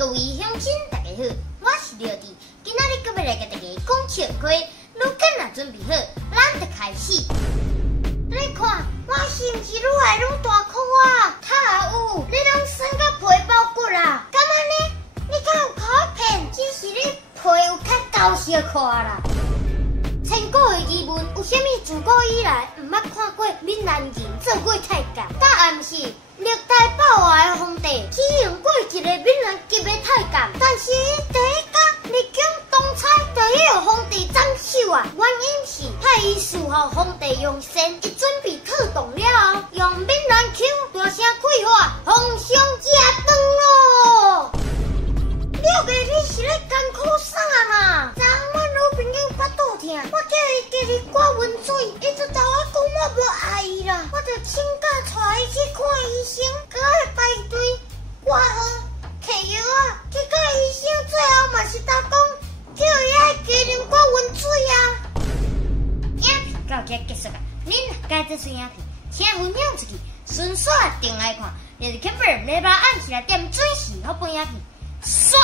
各位乡亲，大家好，我是廖弟，今仔日要来甲大家讲笑话。如果若准备好，咱就开始。你看，我是毋是愈来愈大颗啊？他有，你拢算到皮包骨啦？敢安尼？你敢有靠我骗？只是你皮有较厚小块啦。千古的疑问，有啥物自古以来毋捌看过闽南人做过太监？答案是历代爆坏的皇帝启用过一个闽南籍的太监，但是第一天立功当差，就迄个皇帝斩首啊！原因是派伊侍候皇帝用膳，一准备特动了后，用闽南腔大声开话：“皇上驾崩咯！”了个你是咧艰苦啥啊？昨晚女朋友腹肚痛，我叫伊家己挂温水，伊就甲我讲我无爱伊啦，我就请假带伊去看医生，搁去排队挂号摕药啊。结果医生最后嘛是甲讲，叫伊爱加啉挂温水啊。影片到这结束啊！恁若介这出影片，请分享出去，顺续订来看，就是 keep 礼拜暗时来点准时好播影片。刷。